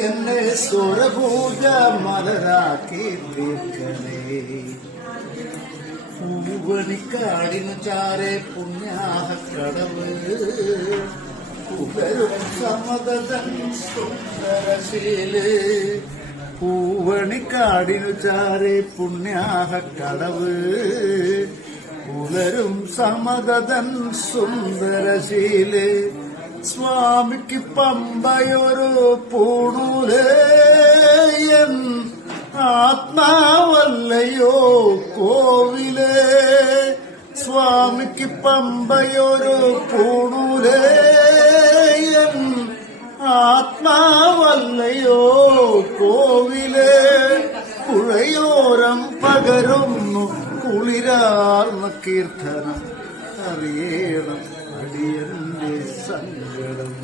എന്നെ സ്വരപൂജ മലരാക്കി തീർക്കണേ. പൂവണിക്കാടിനു ചാരെ പുണ്യാഹക്കടവ് പുകരും സമതൻ സുന്ദരശീല്. പൂവണിക്കാടിനു ചാരെ പുണ്യാഹക്കടവ് പുകരും സമതൻ സുന്ദരശീല്. സ്വാമിക്ക് പമ്പയൊരു പൂണൂലേയൻ ആത്മാവല്ലയോ കോവിലേ. സ്വാമിക്ക് പമ്പയൊരു പൂണൂലേയൻ ആത്മാവല്ലയോ കോവിലേ. പുഴയോരം പകരുന്നു കുളിരാർന്ന കീർത്തനം അറിയണം അടിയന്റെ സങ്കടം.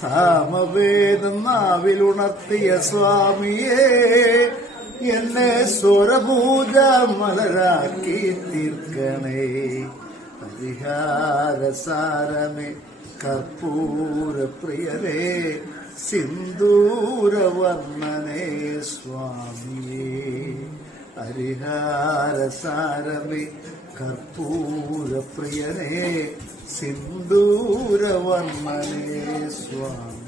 സാമവേദം നാവിലുണർത്തിയ സ്വാമിയേ എന്നെ സ്വരപൂജ മലരാക്കി തീർക്കണേ. പരിഹാരസാരമേ കർപ്പൂരപ്രിയരേ സിന്ദൂരവർണ്ണനേ സ്വാമിയേ. ഹരിഹാരസാരമേ കർപ്പൂരപ്രിയനേ സിന്ദൂരവർണ്ണനേ സ്വാമി.